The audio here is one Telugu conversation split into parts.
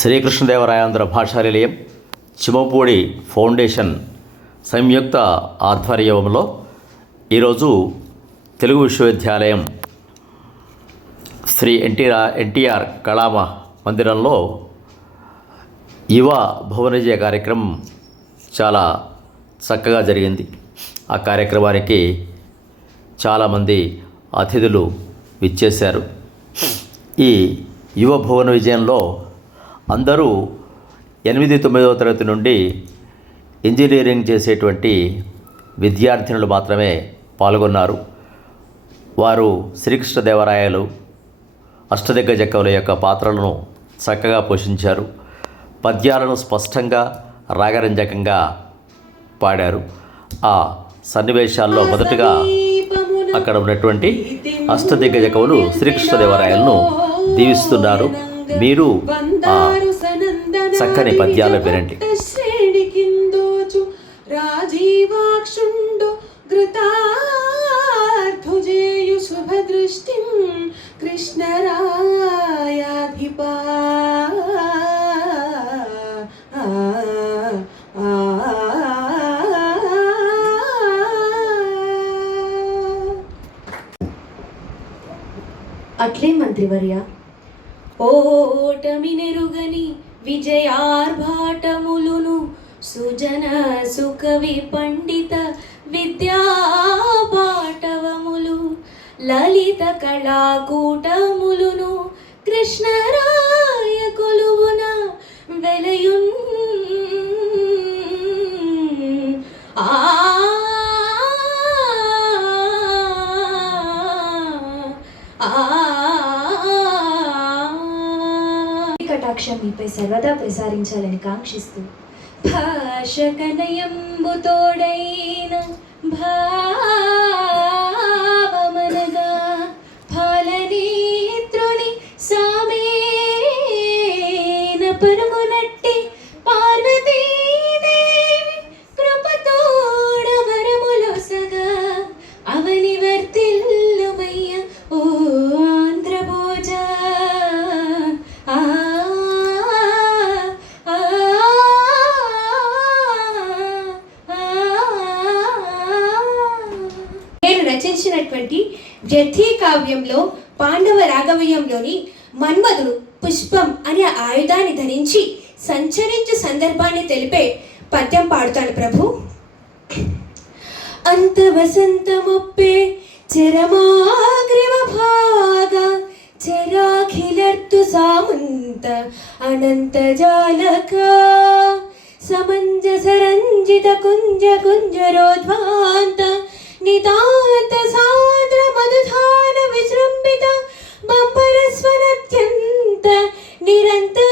శ్రీకృష్ణదేవరాయాంధ్ర భాషానిలయం చిమపూడి ఫౌండేషన్ సంయుక్త ఆధ్వర్యంలో ఈరోజు తెలుగు విశ్వవిద్యాలయం శ్రీ ఎన్టీఆర్ ఎన్టీఆర్ కళామ మందిరంలో యువ భువనజయ కార్యక్రమం చాలా చక్కగా జరిగింది. ఆ కార్యక్రమానికి చాలామంది అతిథులు విచ్చేశారు. ఈ యువ భువన విజయంలో అందరూ ఎనిమిది తొమ్మిదవ తరగతి నుండి ఇంజనీరింగ్ చేసేటువంటి విద్యార్థినులు మాత్రమే పాల్గొన్నారు. వారు శ్రీకృష్ణదేవరాయలు అష్టదిగ్గజకవుల యొక్క పాత్రలను చక్కగా పోషించారు. పద్యాలను స్పష్టంగా రాగరంజకంగా పాడారు. ఆ సన్నివేశాల్లో మొదటగా అక్కడ ఉన్నటువంటి అష్టదిగ్గజ కవులు శ్రీకృష్ణదేవరాయలను దీవిస్తున్నారు. మీరు ఆ చక్కని పద్యాలు వినండి. రాజీవాక్షుండు శుభదృష్టిం కృష్ణరాయాధిపా. అట్లే మంత్రివర్య. ఓటమి నెరుగని విజయార్భాటములును సుజన సుకవి పండిత విద్యాపాటవములు లలిత కళాకూటములును కృష్ణరాయ కొలువున వెలయున్ సర్వదా ప్రసారించాలని కాంక్షిస్తూ భాషకనయంబు తోడైన భా రచించినటువంటి జథీ కావ్యంలో పాండవ రాఘవయంలోని మన్మధుడు పుష్పం అనే ఆయుధాన్ని ధరించి సంచరించు సందర్భాన్ని తెలిపే పద్యం పాడుతాను ప్రభు. అంత వసంతమొప్పే చరమాగ్రిమ భాగ చరాఖిలర్తు సామంత అనంత జాలక సమంజస కుంజ కుంజరోధ్వాంత నితాంత సాద్ర మధుధాన విజృంభిత బంపర స్వరత్యంత నిరంతరే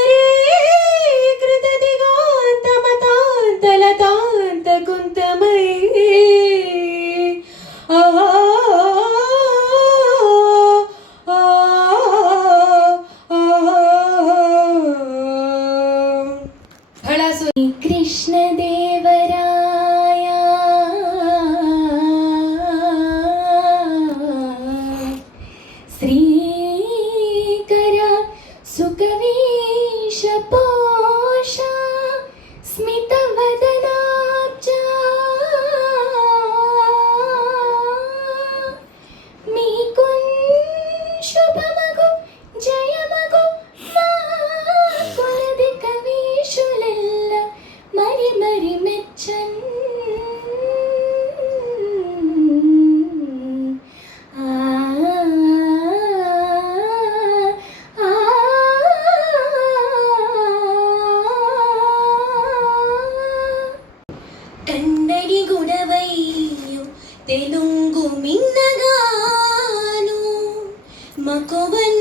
మకువన్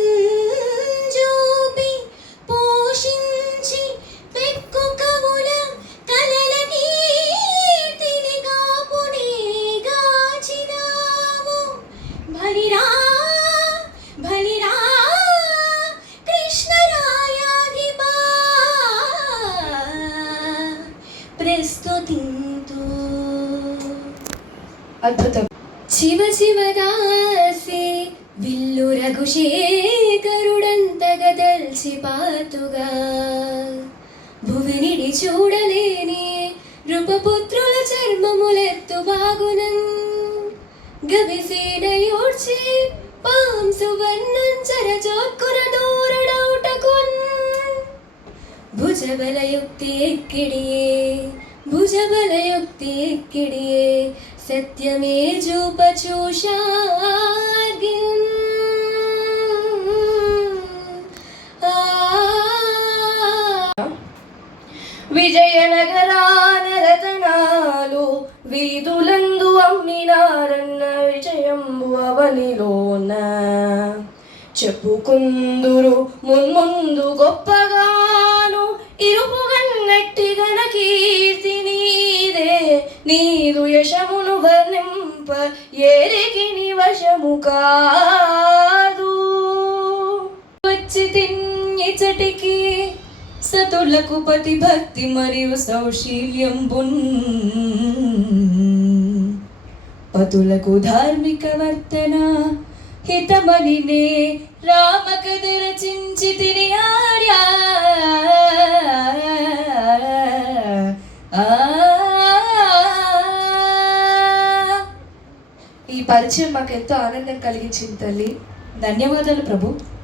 జోపి పోషించి పెక్కు కవుల కలల కీర్తిని కాపునే గాచినావు భలిరా భలిరా కృష్ణరాయాధిపా ప్రస్తుతింతు అద్భుతం శివ శివదాసి విల్లు రఘుశేఖరుడంతగా దల్చి పాతుగా. భువినిడి చూడలేని నృపపుత్రుల చర్మములెత్తు బాగునన్ గవిసేన యోడ్చి పాం సువర్ణం చరచోక్కున దూరడౌటకున్. భుజబలయుక్తి ఎక్కిడియే భుజబలయుక్తి ఎక్కిడియే సత్యమే చూపచూషా అవనిలోన చెప్పుకుందురు మున్ముందు గొప్పగాను ఇరుపుగన్నట్టి గణ కీర్తి నీదే. నీదు యశమును వర్ణింప ఏరికి నివశము కాదు. వచ్చి తిన్నిచటికి సతులకు పతి భక్తి మరియు సౌశీల్యంబున్ పతులకు ధార్మిక వర్తన హితమని రామ రామకథ రచించి తిని ఆర్యా. ఈ పరిచయం మాకు ఎంతో ఆనందం కలిగించింది తల్లి. ధన్యవాదాలు ప్రభు.